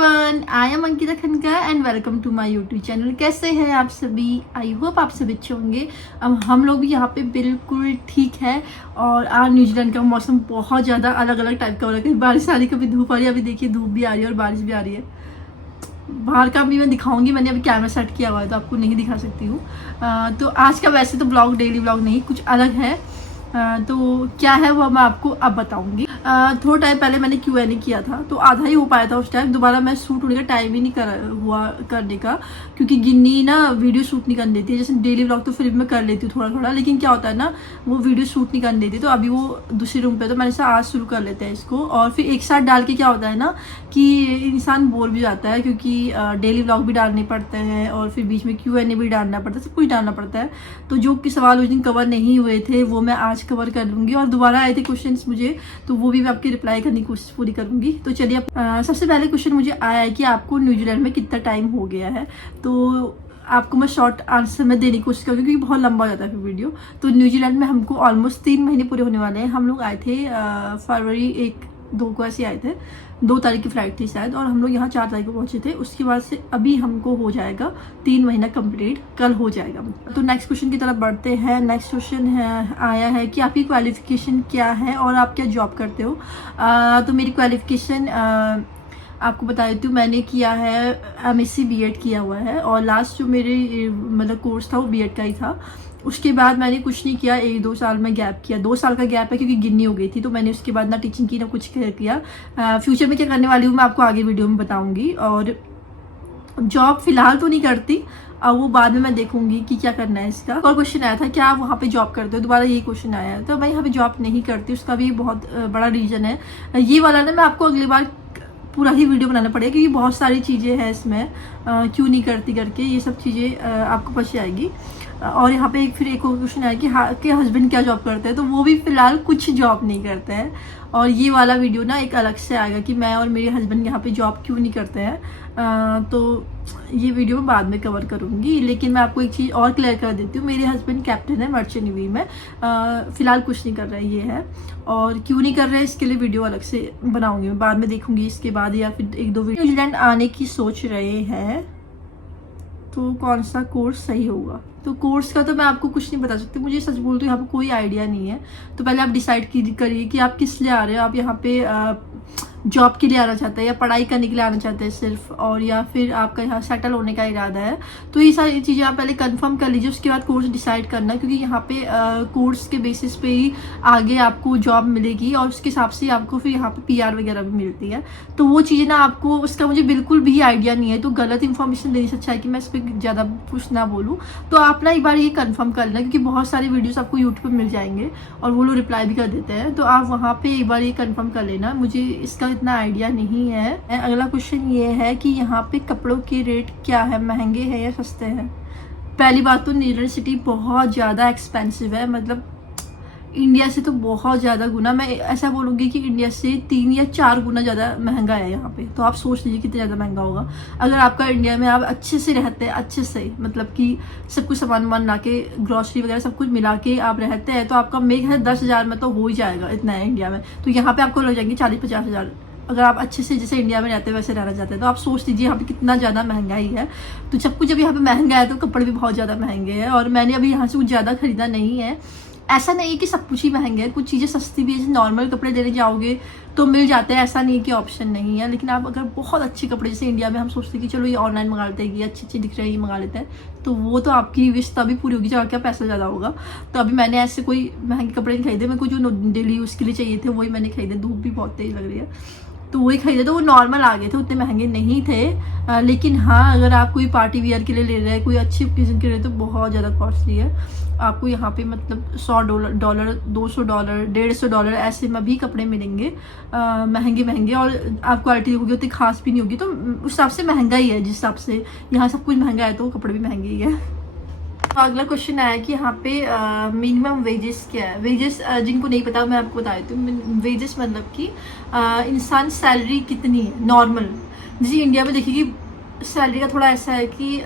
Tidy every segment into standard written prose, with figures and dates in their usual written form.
Everyone, I am Ankita Khanka and welcome to my YouTube channel. कैसे हैं आप सभी? आई होप आप सभी अच्छे होंगे। अब हम लोग भी यहाँ पे बिल्कुल ठीक है। और आज न्यूजीलैंड का मौसम बहुत ज़्यादा अलग अलग टाइप का हो रहा है। कभी बारिश आ रही है, कभी धूप आ रही है। अभी देखिए धूप भी आ रही है और बारिश भी आ रही है। बाहर का भी मैं दिखाऊंगी, मैंने अभी कैमरा सेट किया हुआ है तो आपको नहीं दिखा सकती हूँ। तो आज का वैसे तो ब्लॉग डेली ब्लॉग नहीं, कुछ अलग है। तो क्या है वो मैं आपको अब बताऊंगी। थोड़ा टाइम पहले मैंने Q&A किया था तो आधा ही हो पाया था उस टाइम। दोबारा मैं शूट होने का टाइम ही नहीं हुआ करने का, क्योंकि गिन्नी ना वीडियो शूट नहीं करने देती है। जैसे डेली व्लॉग तो फिर मैं कर लेती हूँ थोड़ा थोड़ा, लेकिन क्या होता है ना, वो वीडियो शूट नहीं करने देती। तो अभी वो दूसरे रूम पे, तो मैंने आज शुरू कर लेते हैं इसको। और फिर एक साथ डाल के क्या होता है ना कि इंसान बोर भी जाता है, क्योंकि डेली व्लॉग भी डालने पड़ते हैं और फिर बीच में Q&A भी डालना पड़ता है, सब कुछ डालना पड़ता है। तो जो कि सवाल उस दिन कवर नहीं हुए थे वो मैं आज कवर कर लूँगी। और दोबारा आए थे क्वेश्चंस मुझे, तो वो भी मैं आपकी रिप्लाई करने की कोशिश पूरी करूँगी। तो चलिए सबसे पहले क्वेश्चन मुझे आया है कि आपको न्यूजीलैंड में कितना टाइम हो गया है। तो आपको मैं शॉर्ट आंसर में देने की कोशिश करूँगी क्योंकि बहुत लंबा हो जाता है फिर वीडियो। तो न्यूजीलैंड में हमको ऑलमोस्ट 3 महीने पूरे होने वाले हैं। हम लोग आए थे फरवरी 1-2 को ऐसे आए थे। 2 तारीख की फ्लाइट थी शायद, और हम लोग यहाँ 4 तारीख को पहुंचे थे। उसके बाद से अभी हमको हो जाएगा 3 महीना कंप्लीट, कल हो जाएगा। तो नेक्स्ट क्वेश्चन की तरफ बढ़ते हैं। नेक्स्ट क्वेश्चन है आया है कि आपकी क्वालिफिकेशन क्या है और आप क्या जॉब करते हो। तो मेरी क्वालिफिकेशन आपको बता देती हूँ। मैंने किया है MSc B.Ed किया हुआ है, और लास्ट जो मेरे मतलब कोर्स था वो B.Ed का ही था। उसके बाद मैंने कुछ नहीं किया, 1-2 साल में गैप किया। 2 साल का गैप है क्योंकि गिन्नी हो गई थी। तो मैंने उसके बाद ना टीचिंग की ना कुछ किया। फ्यूचर में क्या करने वाली हूँ मैं आपको आगे वीडियो में बताऊंगी। और जॉब फिलहाल तो नहीं करती, अब वो बाद में मैं देखूंगी कि क्या करना है इसका। और क्वेश्चन आया था क्या आप वहाँ पे जॉब करते हो, दोबारा यही क्वेश्चन आया है। तो मैं यहाँ पे जॉब नहीं करती, उसका भी बहुत बड़ा रीजन है। ये वाला ना मैं आपको अगली बार पूरा ही वीडियो बनाना पड़ेगा, क्योंकि बहुत सारी चीज़ें हैं इसमें क्यों नहीं करती करके, ये सब चीज़ें आपको पता आएगी। और यहाँ पे फिर एक और क्वेश्चन आया कि हाँ कि हस्बैंड क्या जॉब करते हैं। तो वो भी फिलहाल कुछ जॉब नहीं करते हैं। और ये वाला वीडियो ना एक अलग से आएगा कि मैं और मेरे हस्बैंड यहाँ पे जॉब क्यों नहीं करते हैं। तो ये वीडियो मैं बाद में कवर करूँगी। लेकिन मैं आपको एक चीज़ और क्लियर कर देती हूँ, मेरे हस्बैंड कैप्टन है मर्चेंट नेवी में। फिलहाल कुछ नहीं कर रहे हैं, ये है। और क्यों नहीं कर रहे हैं इसके लिए वीडियो अलग से बनाऊंगी, मैं बाद में देखूंगी इसके बाद, या फिर 1-2 वीडियो। न्यूजीलैंड आने की सोच रहे हैं तो कौन सा कोर्स सही होगा। तो कोर्स का तो मैं आपको कुछ नहीं बता सकती, मुझे सच बोल तो यहाँ पे कोई आइडिया नहीं है। तो पहले आप डिसाइड करिए कि आप किस लिए आ रहे हो। आप यहाँ पे जॉब के लिए आना चाहते हैं या पढ़ाई करने के लिए आना चाहते हैं सिर्फ, और या फिर आपका यहाँ सेटल होने का इरादा है। तो ये सारी चीज़ें आप पहले कंफर्म कर लीजिए, उसके बाद कोर्स डिसाइड करना। क्योंकि यहाँ पे कोर्स के बेसिस पे ही आगे आपको जॉब मिलेगी, और उसके हिसाब से आपको फिर यहाँ पे PR वगैरह भी मिलती है। तो वो चीज़ें ना आपको, उसका मुझे बिल्कुल भी आइडिया नहीं है, तो गलत इन्फॉर्मेशन देने से अच्छा है कि मैं इस पर ज़्यादा कुछ ना बोलूँ। तो आप ना एक बार ये कंफर्म कर लेना, क्योंकि बहुत सारे वीडियोस आपको यूट्यूब पर मिल जाएंगे और वो लोग रिप्लाई भी कर देते हैं। तो आप वहाँ पे एक बार ये कंफर्म कर लेना, मुझे इसका इतना आइडिया नहीं है। अगला क्वेश्चन ये है कि यहाँ पे कपड़ों के रेट क्या है, महंगे हैं या सस्ते हैं। पहली बात तो न्यूजीलैंड सिटी बहुत ज़्यादा एक्सपेंसिव है, मतलब इंडिया से तो बहुत ज़्यादा गुना, मैं ऐसा बोलूँगी कि इंडिया से 3 या 4 गुना ज़्यादा महंगा है यहाँ पे। तो आप सोच लीजिए कितना ज़्यादा महंगा होगा। अगर आपका इंडिया में आप अच्छे से रहते हैं, अच्छे से मतलब कि सब कुछ सामान वामान ला के, ग्रॉसरी वगैरह सब कुछ मिला के आप रहते हैं, तो आपका मेक है 10,000 में तो हो ही जाएगा, इतना है इंडिया में। तो यहाँ पर आपको लग जाएंगे 40-50 हज़ार, अगर आप अच्छे से जैसे इंडिया में रहते हैं वैसे रहना चाहते हैं। तो आप सोच लीजिए यहाँ पे कितना ज़्यादा महंगाई है। तो सब कुछ जब यहाँ पे महंगा है तो कपड़े भी बहुत ज़्यादा महंगे हैं। और मैंने अभी यहाँ से कुछ ज़्यादा खरीदा नहीं है। ऐसा नहीं है कि सब कुछ ही महंगे है, कुछ चीज़ें सस्ती भी है। जैसे नॉर्मल कपड़े लेने जाओगे तो मिल जाते हैं, ऐसा नहीं है कि ऑप्शन नहीं है। लेकिन आप अगर बहुत अच्छे कपड़े, जैसे इंडिया में हम सोचते हैं कि चलो ये ऑनलाइन मंगा लेते हैं, ये अच्छे दिख रहे हैं, ये मंगा लेते हैं, तो वो तो आपकी विश तभी पूरी होगी जब क्या पैसा ज़्यादा होगा। तो अभी मैंने ऐसे कोई महंगे कपड़े नहीं खरीदे, मेरे को जो डेली यूज़ के लिए चाहिए थे वही मैंने खरीदे। धूप भी बहुत तेज लग रही है तो वही खरीदे, तो वो नॉर्मल आ गए थे, उतने महंगे नहीं थे। लेकिन हाँ, अगर आप कोई पार्टी वियर के लिए ले रहे हैं, कोई अच्छी ओकेजन के लिए, तो बहुत ज़्यादा कॉस्टली है। आपको यहाँ पे मतलब $100, $200, $150 ऐसे में भी कपड़े मिलेंगे महंगे। और आप क्वालिटी देखोगे उतनी खास भी नहीं होगी। तो उस हिसाब से महंगा ही है, जिस हिसाब से यहाँ सब कुछ महंगा है तो कपड़े भी महंगे ही है। तो अगला क्वेश्चन आया कि यहाँ पे मिनिमम वेजेस क्या है। वेजेस जिनको नहीं पता मैं आपको बता देती हूँ। वेजेस मतलब कि इंसान सैलरी कितनी है नॉर्मल। जैसे इंडिया में देखिए कि सैलरी का थोड़ा ऐसा है कि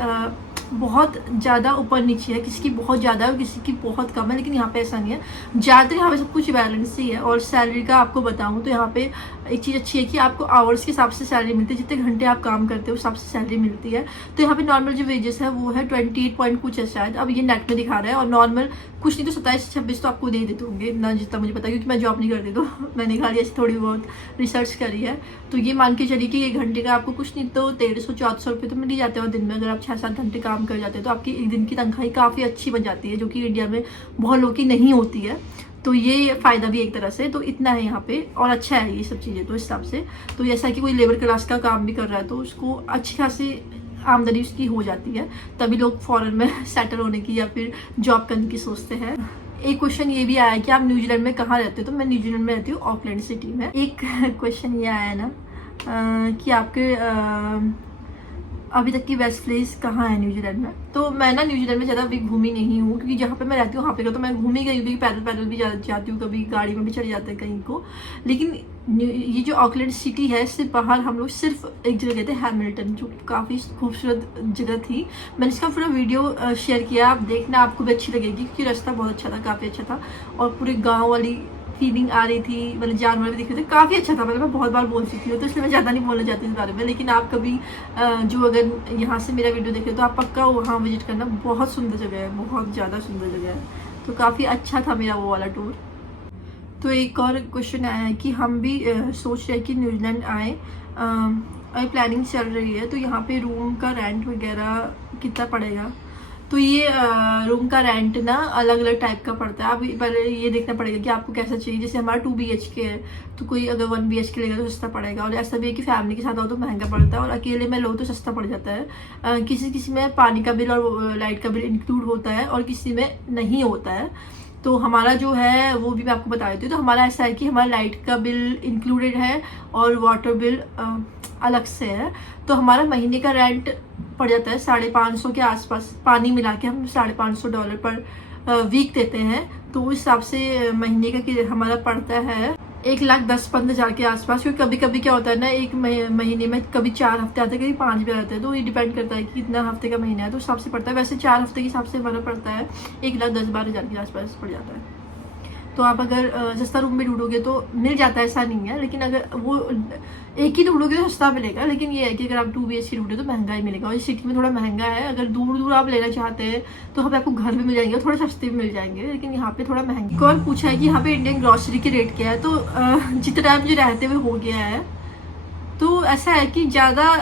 बहुत ज़्यादा ऊपर नीचे है, किसी की बहुत ज़्यादा है और किसी की बहुत कम है, लेकिन यहाँ पे ऐसा नहीं है। ज़्यादातर यहाँ पे सब कुछ बैलेंस ही है। और सैलरी का आपको बताऊँ तो यहाँ पे एक चीज़ अच्छी है कि आपको आवर्स के हिसाब से सैलरी मिलती है, जितने घंटे आप काम करते हो उस हिसाब से सैलरी मिलती है। तो यहाँ पे नॉर्मल जो वेजेस है वो है 28 पॉइंट कुछ है शायद, अब ये नेट में दिखा रहा है। और नॉर्मल कुछ नहीं तो 27-26 तो आपको दे देते होंगे, ना जितना मुझे पता है, क्योंकि मैं जॉब नहीं करती तो मैंने खाली ऐसे थोड़ी बहुत रिसर्च करी है। तो ये मान के चलिए कि एक घंटे का आपको कुछ नहीं तो 1300-1400 रुपये तो मिल ही जाते हैं। और दिन में अगर आप 6-7 घंटे काम कर जाते हैं तो आपकी एक दिन की तनख्वाही काफ़ी अच्छी बन जाती है, जो कि इंडिया में बहुत लोगों की नहीं होती है। तो ये फ़ायदा भी एक तरह से तो इतना है यहाँ पे, और अच्छा है ये सब चीज़ें तो इस हिसाब से। तो ऐसा कि कोई लेबर क्लास का काम भी कर रहा है तो उसको अच्छी खासी आमदनी उसकी हो जाती है, तभी लोग फॉरेन में सेटल होने की या फिर जॉब करने की सोचते हैं। एक क्वेश्चन ये भी आया है कि आप न्यूजीलैंड में कहाँ रहते हो, तो मैं न्यूजीलैंड में रहती हूँ ऑकलैंड सिटी में। एक क्वेश्चन ये आया है ना कि आपके अभी तक की बेस्ट प्लेस कहाँ है न्यूजीलैंड में। तो मैं ना न्यूजीलैंड में ज़्यादा अभी घूमी नहीं हूँ, क्योंकि जहाँ पे मैं रहती हूँ वहाँ पे तो मैं घूमी गई हूँ, पैदल भी जाती हूँ, कभी गाड़ी में भी चले जाते हैं कहीं को। लेकिन ये जो ऑकलैंड सिटी है इससे बाहर हम लोग सिर्फ एक जगह गए थे, हैमिल्टन, जो काफ़ी खूबसूरत जगह थी। मैंने इसका पूरा वीडियो शेयर किया, आप देखना, आपको भी अच्छी लगेगी, क्योंकि रास्ता बहुत अच्छा था, काफ़ी अच्छा था। और पूरे गाँव वाली फीलिंग आ रही थी, मतलब जानवर भी दिख रहे थे, काफ़ी अच्छा था। मतलब मैं बहुत बार बोल चुकी हूँ तो इसलिए मैं ज़्यादा नहीं बोलना चाहती इस बारे में। लेकिन आप कभी जो अगर यहाँ से मेरा वीडियो देख रहे हो तो आप पक्का वहाँ विजिट करना, बहुत सुंदर जगह है, बहुत ज़्यादा सुंदर जगह है। तो काफ़ी अच्छा था मेरा वो वाला टूर। तो एक और क्वेश्चन आया है कि हम भी सोच रहे हैं कि न्यूजीलैंड आए, अभी प्लानिंग चल रही है, तो यहाँ पे रूम का रेंट वगैरह कितना पड़ेगा। तो ये रूम का रेंट ना अलग अलग टाइप का पड़ता है। अब पहले ये देखना पड़ेगा कि आपको कैसा चाहिए। जैसे हमारा 2 BHK है, तो कोई अगर 1 BHK लेगा तो सस्ता पड़ेगा। और ऐसा भी है कि फैमिली के साथ आओ तो महंगा पड़ता है, और अकेले में लो तो सस्ता पड़ जाता है। किसी में पानी का बिल और लाइट का बिल इंक्लूड होता है और किसी में नहीं होता है। तो हमारा जो है वो भी मैं आपको बता देती हूँ। तो हमारा ऐसा है कि हमारा लाइट का बिल इंक्लूडेड है और वाटर बिल अलग से है। तो हमारा महीने का रेंट पड़ जाता है $550 के आसपास, पानी मिला के हम $550 पर वीक देते हैं। तो उस हिसाब से महीने का हमारा पड़ता है 1,10,15,000 के आसपास। क्योंकि कभी कभी क्या होता है ना, एक महीने में कभी 4 हफ्ते आते हैं, कभी 5 भी आते हैं, तो ये डिपेंड करता है कि कितना हफ्ते का महीना है, तो उस हिसाब से पड़ता है। वैसे 4 हफ्ते के हिसाब से हमारा पड़ता है 1,10,12,000 के आसपास पड़ जाता है। तो आप अगर सस्ता रूम में ढूंढोगे तो मिल जाता है, ऐसा नहीं है। लेकिन अगर वो एक ही ढूंढोगे तो सस्ता मिलेगा, लेकिन ये है कि अगर आप 2 BHK ढूंढे तो महंगा ही मिलेगा। और इस सिटी में थोड़ा महंगा है। अगर दूर दूर आप लेना चाहते हैं तो यहाँ पे आपको घर भी मिल जाएंगे और थोड़े सस्ते भी मिल जाएंगे, लेकिन यहाँ पे थोड़ा महंगा। कौन पूछा है कि यहाँ पे इंडियन ग्रॉसरी के रेट क्या है। तो जितना टाइम मुझे रहते हुए हो गया है, तो ऐसा है कि ज़्यादा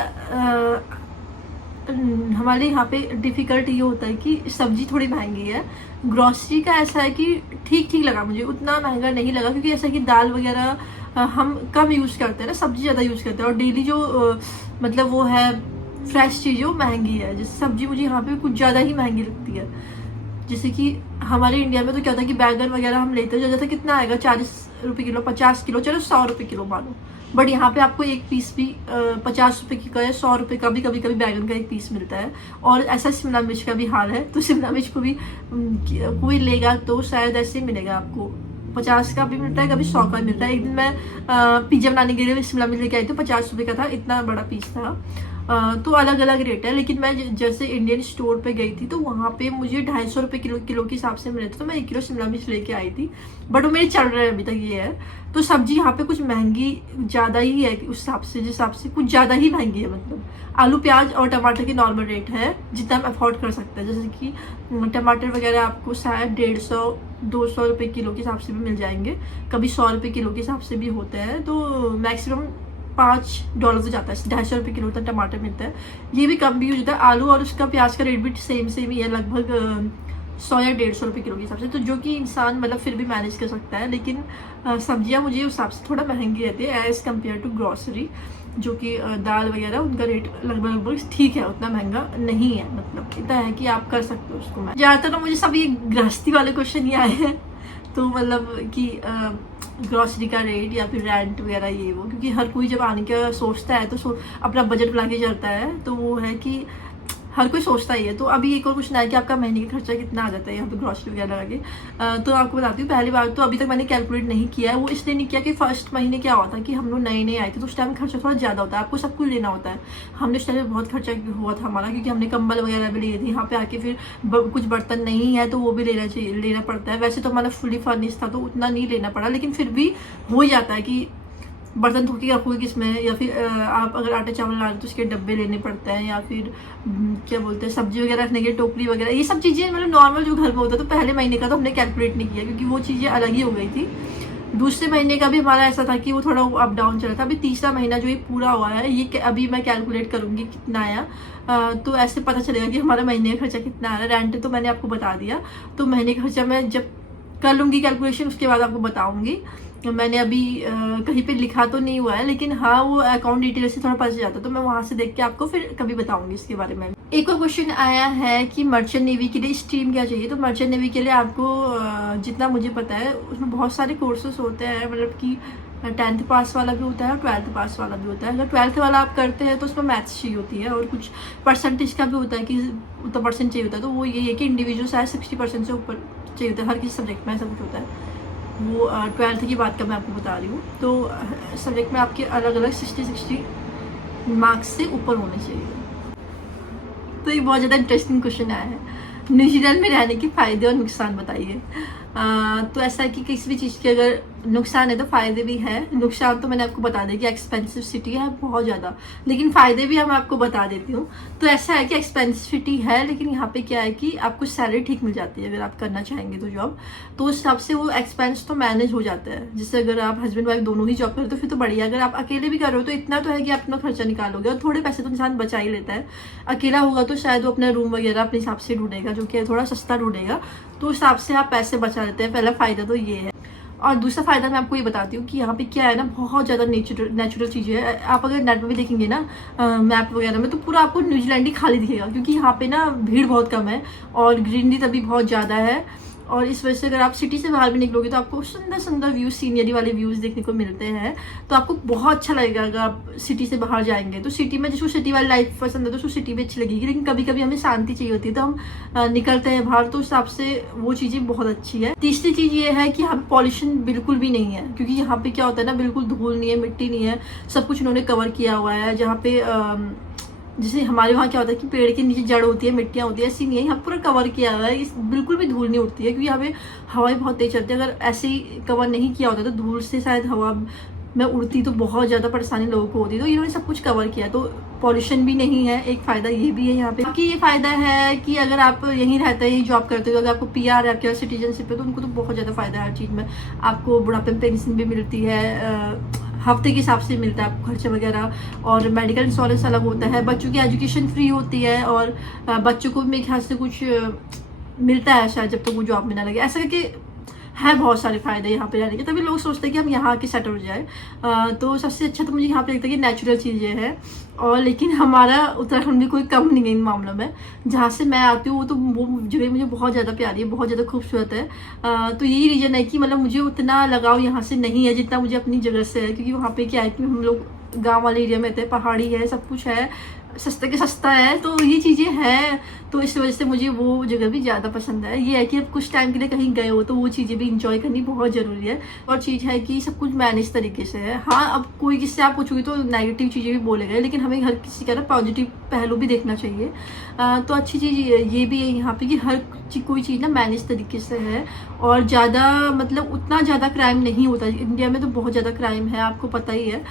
हमारे यहाँ पे डिफ़िकल्ट ये होता है कि सब्जी थोड़ी महंगी है। ग्रॉसरी का ऐसा है कि ठीक ठीक लगा मुझे, उतना महंगा नहीं लगा, क्योंकि ऐसा कि दाल वगैरह हम कम यूज़ करते हैं ना, सब्जी ज़्यादा यूज़ करते हैं। और डेली जो मतलब वो है फ्रेश चीज़ वो महंगी है। जैसे सब्जी मुझे यहाँ पे कुछ ज़्यादा ही महंगी लगती है। जैसे कि हमारे इंडिया में तो क्या होता है कि बैगन वगैरह हम लेते हैं, जैसे कितना आएगा 40 रुपये किलो, 50 किलो, चलो 100 रुपये किलो मानो। बट यहाँ पे आपको एक पीस भी 50 रुपये की का या 100 रुपये का भी कभी कभी बैगन का एक पीस मिलता है। और ऐसा शिमला मिर्च का भी हाल है। तो शिमला मिर्च को भी कोई लेगा तो शायद ऐसे मिलेगा आपको, 50 का भी मिलता है, कभी 100 का भी मिलता है। एक दिन मैं पिज्जा बनाने के लिए शिमला मिर्च लेके आई थी, 50 रुपये का था, इतना बड़ा पीस था। तो अलग अलग रेट है। लेकिन मैं जैसे इंडियन स्टोर पे गई थी तो वहाँ पे मुझे 250 रुपये किलो के हिसाब से मिले थे। तो मैं 1 किलो शिमला मिर्च लेके आई थी, बट वो मेरी चल रहा है अभी तक ये है। तो सब्जी यहाँ पे कुछ महंगी ज़्यादा ही है, उस हिसाब से जिस हिसाब से कुछ ज़्यादा ही महंगी है। मतलब आलू प्याज और टमाटर की नॉर्मल रेट है जितना हम अफोर्ड कर सकते हैं। जैसे कि टमाटर वगैरह आपको शायद 150-200 रुपये किलो के हिसाब से भी मिल जाएंगे, कभी 100 रुपये किलो के हिसाब से भी होते हैं। तो मैक्सिमम $5 से जाता है, 250 रुपये किलो तक टमाटर मिलता है। ये भी कम भी हो जाता है। आलू और उसका प्याज का रेट भी सेम ही है, लगभग 100 या 150 रुपये किलो के हिसाब से। तो जो कि इंसान मतलब फिर भी मैनेज कर सकता है। लेकिन सब्जियां मुझे उस हिसाब से थोड़ा महंगी रहती है एज़ कम्पेयर टू ग्रॉसरी, जो कि दाल वगैरह उनका रेट लगभग ठीक है, उतना महंगा नहीं है। मतलब इतना है कि आप कर सकते हो उसको। मैं ज़्यादातर मुझे सब ये गृहस्थी वाले क्वेश्चन ही आए हैं, तो मतलब कि ग्रॉसरी का रेट या फिर रेंट वगैरह ये वो, क्योंकि हर कोई जब आने का सोचता है तो अपना बजट बना के चलता है। तो वो है कि हर कोई सोचता ही है। तो अभी एक और क्वेश्चन आया कि आपका महीने का खर्चा कितना आ जाता है यहाँ पे ग्रॉसरी वगैरह लगा के। तो आपको बताती हूँ, पहली बार तो अभी तक मैंने कैलकुलेट नहीं किया है। वो इसलिए नहीं किया कि फर्स्ट महीने क्या हुआ था कि हम लोग नए नए आए थे, तो उस टाइम खर्चा थोड़ा ज़्यादा होता है, आपको सब कुछ लेना होता है। हमने उस टाइम बहुत खर्चा हुआ था हमारा, क्योंकि हमने कंबल वगैरह भी लिए थे। यहाँ पे आके फिर कुछ बर्तन नहीं है तो वो भी लेना पड़ता है। वैसे तो हमारा फुली फर्निश था तो उतना नहीं लेना पड़ा, लेकिन फिर भी हो जाता है कि बर्तन धो के रखोगे किसमें, या फिर आप अगर आटे चावल ला रहे तो उसके डब्बे लेने पड़ते हैं, या फिर क्या बोलते हैं सब्जी वगैरह रखने के टोकरी वगैरह, ये सब चीज़ें मतलब नॉर्मल जो घर में होता है। तो पहले महीने का तो हमने कैलकुलेट नहीं किया क्योंकि वो चीज़ें अलग ही हो गई थी। दूसरे महीने का भी हमारा ऐसा था कि वो थोड़ा अप डाउन चला था। अभी तीसरा महीना जो ये पूरा हुआ है, ये अभी मैं कैलकुलेट करूंगी कितना आया, तो ऐसे पता चलेगा कि हमारा महीने का खर्चा कितना आ रहा है। रेंट तो मैंने आपको बता दिया, तो महीने का खर्चा मैं जब कर लूँगी कैलकुलेशन उसके बाद आपको बताऊँगी। मैंने अभी कहीं पे लिखा तो नहीं हुआ है, लेकिन हाँ वो अकाउंट डिटेल से थोड़ा पता चल जाता है, तो मैं वहाँ से देख के आपको फिर कभी बताऊंगी इसके बारे में। एक और क्वेश्चन आया है कि मर्चेंट नेवी के लिए स्ट्रीम क्या चाहिए। तो मर्चेंट नेवी के लिए आपको जितना मुझे पता है उसमें बहुत सारे कोर्सेस होते हैं, मतलब कि 10th पास वाला भी होता है और 12th पास वाला भी होता है। अगर 12th वाला आप करते हैं तो उसमें मैथ्स चाहिए होती है और कुछ परसेंटेज का भी होता है कि उतना परसेंट चाहिए होता है। तो वो ये है कि इंडिविजुअल शायद 60% से ऊपर चाहिए होता है, हर किसी सब्जेक्ट में ऐसा कुछ होता है। वो 12th की बात का मैं आपको बता रही हूँ। तो सब्जेक्ट में आपके अलग अलग 60 मार्क्स से ऊपर होने चाहिए। तो ये बहुत ज़्यादा इंटरेस्टिंग क्वेश्चन आया है, न्यूजीलैंड में रहने के फ़ायदे और नुकसान बताइए। तो ऐसा है कि किसी भी चीज़ के अगर नुकसान है तो फ़ायदे भी है। नुकसान तो मैंने आपको बता दिया कि एक्सपेंसिव सिटी है बहुत ज़्यादा, लेकिन फ़ायदे भी मैं आपको बता देती हूँ। तो ऐसा है कि एक्सपेंसिव सिटी है, लेकिन यहाँ पे क्या है कि आपको सैलरी ठीक मिल जाती है अगर आप करना चाहेंगे तो जॉब, तो उस हिसाब से वो एक्सपेंस तो मैनेज हो जाता है। जैसे अगर आप हस्बैंड वाइफ दोनों ही जॉब करें तो फिर तो बढ़िया। अगर आप अकेले भी कर रहे हो तो इतना तो है कि आप अपना खर्चा निकालोगे, और थोड़े पैसे तो इंसान बचा ही लेता है। अकेला होगा तो शायद वो अपना रूम वगैरह अपने हिसाब से ढूंढेगा, जो कि थोड़ा सस्ता ढूंढेगा, तो उस हिसाब से आप पैसे बचा लेते हैं। पहला फ़ायदा तो ये है। और दूसरा फ़ायदा मैं आपको ये बताती हूँ कि यहाँ पे क्या है ना, बहुत ज़्यादा नेचुरल चीज़ें है। आप अगर नेट में भी देखेंगे ना मैप वगैरह में, तो पूरा आपको न्यूजीलैंड ही खाली दिखेगा, क्योंकि यहाँ पे ना भीड़ बहुत कम है और ग्रीनरी तभी बहुत ज़्यादा है। और इस वजह से अगर आप सिटी से बाहर भी निकलोगे तो आपको सुंदर सुंदर व्यूज़, सीनरी वाले व्यूज़ देखने को मिलते हैं। तो आपको बहुत अच्छा लगेगा अगर आप सिटी से बाहर जाएंगे। तो सिटी में जिसको सिटी वाली लाइफ पसंद है तो उसको सिटी भी अच्छी लगेगी, लेकिन कभी कभी हमें शांति चाहिए होती है, तो हम निकलते हैं बाहर, तो उस हिसाब से वो चीज़ें बहुत अच्छी है। तीसरी चीज़ ये है कि यहाँ पे पॉल्यूशन बिल्कुल भी नहीं है, क्योंकि यहाँ पे क्या होता है ना, बिल्कुल धूल नहीं है, मिट्टी नहीं है, सब कुछ उन्होंने कवर किया हुआ है। जहाँ पे जैसे हमारे वहाँ क्या होता है कि पेड़ के नीचे जड़ होती है, मिट्टियाँ होती है, ऐसी नहीं है, यहाँ पूरा कवर किया हुआ है। इस बिल्कुल भी धूल नहीं उड़ती है, क्योंकि यहाँ पे हवाएं बहुत तेज चलती है। अगर ऐसे ही कवर नहीं किया होता तो धूल से शायद हवा में उड़ती तो बहुत ज़्यादा परेशानी लोगों को होती। तो इन्होंने सब कुछ कवर किया, तो पॉल्यूशन भी नहीं है, एक फ़ायदा ये भी है यहाँ पे। बाकी ये फ़ायदा है कि अगर आप यहीं रहते हैं, जॉब करते हो, अगर आपको PR है, आपके सिटीजनशिप है, तो उनको तो बहुत ज़्यादा फ़ायदा है हर चीज़ में। आपको बुढ़ापे में पेंशन भी मिलती है, हफ्ते के हिसाब से मिलता है आपको खर्चे वगैरह, और मेडिकल इंश्योरेंस अलग होता है। बच्चों की एजुकेशन फ्री होती है, और बच्चों को मेरे ख्याल से कुछ मिलता है शायद जब तक वो जॉब में ना लगे। ऐसा करके है बहुत सारे फ़ायदे यहाँ पे रहने के, तभी लोग सोचते हैं कि हम यहाँ आके सेटल हो जाए। तो सबसे अच्छा तो मुझे यहाँ पे लगता है कि नेचुरल चीज़ें हैं। और लेकिन हमारा उत्तराखंड भी कोई कम नहीं है इन मामलों में। जहाँ से मैं आती हूँ तो वो जगह मुझे बहुत ज़्यादा प्यारी है, बहुत ज़्यादा खूबसूरत है। तो यही रीज़न है कि मतलब मुझे उतना लगाव यहाँ से नहीं है जितना मुझे अपनी जगह से है, क्योंकि वहाँ पे क्या है कि हम लोग गाँव वाले एरिया में रहते हैं, पहाड़ी है, सब कुछ है, सस्ते के सस्ता है, तो ये चीज़ें हैं। तो इस वजह से मुझे वो जगह भी ज़्यादा पसंद है। ये है कि अब कुछ टाइम के लिए कहीं गए हो तो वो चीज़ें भी इंजॉय करनी बहुत ज़रूरी है। और चीज़ है कि सब कुछ मैनेज तरीके से है। हाँ, अब कोई किससे आप पूछोगे तो नेगेटिव चीज़ें भी बोलेगा, लेकिन हमें हर किसी का ना पॉजिटिव पहलू भी देखना चाहिए। तो अच्छी चीज़ ये भी है यहाँ पे कि हर कोई चीज़ ना मैनेज तरीके से है, और ज़्यादा मतलब उतना ज़्यादा क्राइम नहीं होता। इंडिया में तो बहुत ज़्यादा क्राइम है, आपको पता ही है।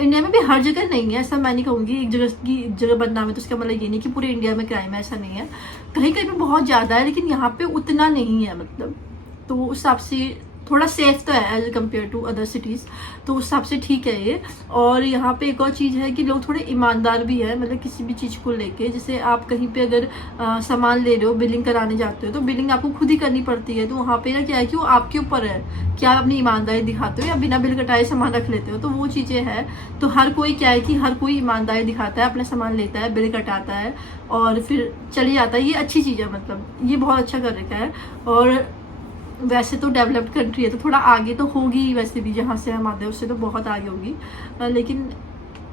इंडिया में भी हर जगह नहीं है, ऐसा मैं नहीं कहूँगी एक जगह की जगह बदनाम है तो उसका मतलब ये नहीं कि पूरे इंडिया में क्राइम है, ऐसा नहीं है। कहीं कहीं पे बहुत ज़्यादा है, लेकिन यहाँ पे उतना नहीं है मतलब। तो उस हिसाब से थोड़ा सेफ तो है as compare to other cities, तो उस हिसाब से ठीक है ये। और यहाँ पे एक और चीज़ है कि लोग थोड़े ईमानदार भी है, मतलब किसी भी चीज़ को लेके। जैसे आप कहीं पे अगर सामान ले रहे हो, बिलिंग कराने जाते हो, तो बिलिंग आपको खुद ही करनी पड़ती है। तो वहाँ पे ना क्या है कि वो आपके ऊपर है कि आप अपनी ईमानदारी दिखाते हो या बिना बिल कटाए सामान रख लेते हो, तो वो चीज़ें हैं। तो हर कोई क्या है कि हर कोई ईमानदारी दिखाता है, अपना सामान लेता है, बिल कटाता है और फिर चले जाता है। ये अच्छी चीज़ है, मतलब ये बहुत अच्छा कर रखा है। और वैसे तो डेवलप्ड कंट्री है तो थोड़ा आगे तो होगी वैसे भी, जहाँ से हम आते हैं उससे तो बहुत आगे होगी, लेकिन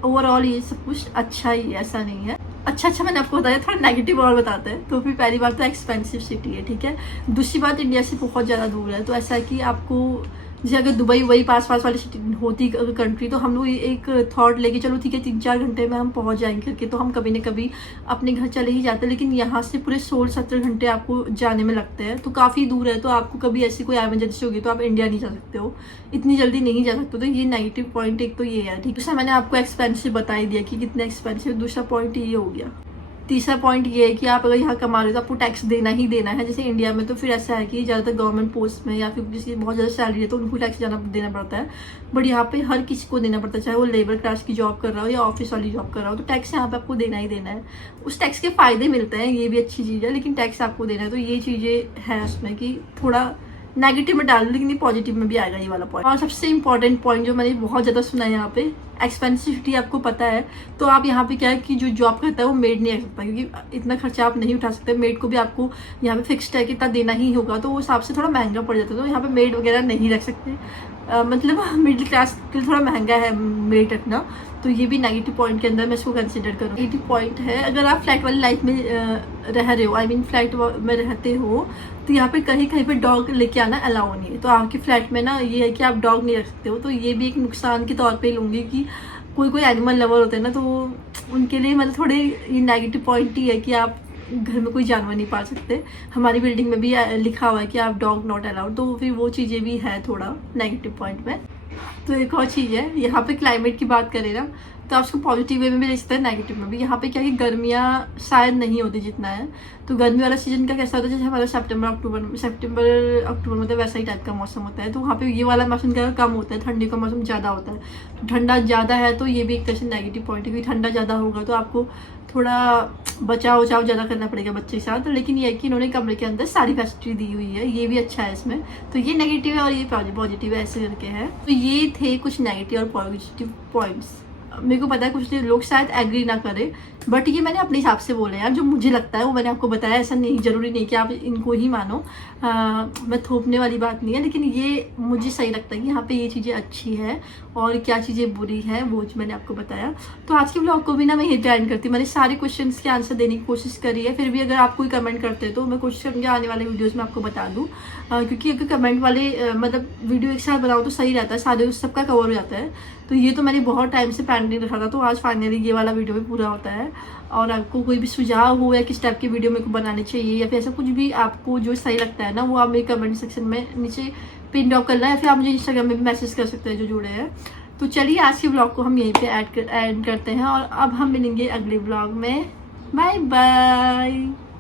ओवरऑल ये सब कुछ अच्छा ही है, ऐसा नहीं है। अच्छा मैंने आपको बताया, थोड़ा नेगेटिव और बताते हैं। तो फिर पहली बात तो एक्सपेंसिव सिटी है, ठीक है। दूसरी बात इंडिया से बहुत ज़्यादा दूर है। तो ऐसा है कि आपको जैसे अगर दुबई वही पास वाली सिटी होती कंट्री, तो हम लोग एक थॉट लेके चलो ठीक है 3-4 घंटे में हम पहुंच जाएंगे करके, तो हम कभी न कभी अपने घर चले ही जाते हैं। लेकिन यहाँ से पूरे 16-17 घंटे आपको जाने में लगते हैं, तो काफ़ी दूर है। तो आपको कभी ऐसी कोई एमरजेंसी होगी तो आप इंडिया नहीं जा सकते हो, इतनी जल्दी नहीं जा सकते। तो ये नेगेटिव पॉइंट एक तो ये है, ठीक है। मैंने आपको एक्सपेंसिव बता ही दिया कि कितने एक्सपेंसिव। दूसरा पॉइंट ये हो गया। तीसरा पॉइंट ये है कि आप अगर यहाँ कमा रहे हो तो आपको टैक्स देना ही देना है। जैसे इंडिया में तो फिर ऐसा है कि ज़्यादातर गवर्नमेंट पोस्ट में या फिर जिसकी बहुत ज़्यादा सैलरी है तो उनको टैक्स देना पड़ता है। बट यहाँ पे हर किसी को देना पड़ता है, चाहे वो लेबर क्लास की जॉब कर रहा हो या ऑफिस वाली जॉब कर रहा हो, तो टैक्स यहाँ पे आपको देना ही देना है। उस टैक्स के फ़ायदे मिलते हैं, ये भी अच्छी चीज़ है, लेकिन टैक्स आपको देना है। तो ये चीज़ें हैं उसमें कि थोड़ा नेगेटिव में डाल दो, लेकिन ये पॉजिटिव में भी आएगा ये वाला पॉइंट। और सबसे इंपॉर्टेंट पॉइंट जो मैंने बहुत ज़्यादा सुना है यहाँ पे, एक्सपेंसिविटी आपको पता है। तो आप यहाँ पे क्या है कि जो जॉब करता है वो मेड नहीं रख सकता, क्योंकि इतना खर्चा आप नहीं उठा सकते। मेड को भी आपको यहाँ पे फिक्स्ड है कि इतना देना ही होगा, तो वो हिसाब से थोड़ा महंगा पड़ जाता है। तो यहाँ पे मेड वगैरह नहीं रख सकते, मतलब मिडिल क्लास के लिए थोड़ा महंगा है मेड रखना। तो ये भी नेगेटिव पॉइंट के अंदर मैं इसको कंसिडर करूँ। नेगेटिव पॉइंट है अगर आप फ्लैट वाली लाइफ में रह रहे हो, आई मीन फ्लैट में रहते हो, तो यहाँ पे कहीं पे डॉग लेके आना अलाउ नहीं है। तो आपके फ्लैट में ना ये है कि आप डॉग नहीं रख सकते हो। तो ये भी एक नुकसान के तौर पे लूँगी कि कोई एनिमल लवर होते हैं ना, तो उनके लिए मतलब थोड़े ये नेगेटिव पॉइंट ही है कि आप घर में कोई जानवर नहीं पाल सकते। हमारी बिल्डिंग में भी लिखा हुआ है कि आप डॉग नॉट अलाउड, तो फिर वो चीज़ें भी है थोड़ा नेगेटिव पॉइंट में। तो एक और चीज़ है, यहाँ पे क्लाइमेट की बात करें ना, तो आप उसको पॉजिटिव वे में भी ले सकते हैं, नेगेटिव में भी। यहाँ पे क्या है कि गर्मियाँ शायद नहीं होती जितना है। तो गर्मी वाला सीजन का कैसा होता है, जैसे हमारा सितंबर अक्टूबर मतलब वैसा ही टाइप का मौसम होता है। तो वहाँ पे ये वाला मौसम का कम होता है, ठंडी का मौसम ज़्यादा होता है। तो ठंडा ज़्यादा है तो ये भी एक तरह से नेगेटिव पॉइंट है, क्योंकि ठंडा ज़्यादा होगा तो आपको थोड़ा बचाव ज़्यादा करना पड़ेगा बच्चे के साथ। लेकिन ये है कि इन्होंने कमरे के अंदर सारी फैसिलिटी दी हुई है, ये भी अच्छा है इसमें। तो ये नेगेटिव है और ये पॉजिटिव है, ऐसे करके है। तो ये थे कुछ नेगेटिव और पॉजिटिव पॉइंट्स। मेरे को पता है कुछ लोग शायद एग्री ना करें, बट ये मैंने अपने हिसाब से बोले यार, जो मुझे लगता है वो मैंने आपको बताया। ऐसा नहीं, जरूरी नहीं कि आप इनको ही मानो, मैं थोपने वाली बात नहीं है। लेकिन ये मुझे सही लगता है कि यहाँ पे ये चीज़ें अच्छी है और क्या चीज़ें बुरी है वो मैंने आपको बताया। तो आज के ब्लॉग को भी ना मैं यही एंड करती हूँ। मैंने सारे क्वेश्चंस के आंसर देने की कोशिश करी है। फिर भी अगर आप कोई कमेंट करते हैं तो मैं कोशिश करूँगी आने वाले वीडियोज़ में आपको बता दूँ, क्योंकि अगर कमेंट वाले मतलब वीडियो एक साथ बनाओ तो सही रहता है, सारे सबका कवर हो जाता है। तो ये तो मैंने बहुत टाइम से पेंडिंग रखा था, तो आज फाइनली ये वाला वीडियो भी पूरा होता है। और आपको कोई भी सुझाव हो या किस टाइप की वीडियो मेरे को बनानी चाहिए या फिर ऐसा कुछ भी आपको जो सही लगता है ना, वो आप मेरे कमेंट सेक्शन में नीचे पिन ड्रॉप करना है, या फिर आप मुझे इंस्टाग्राम में भी मैसेज कर सकते हैं जो जुड़े हैं। तो चलिए आज के ब्लॉग को हम यहीं पे ऐड करते हैं और अब हम मिलेंगे अगले ब्लॉग में। Bye bye.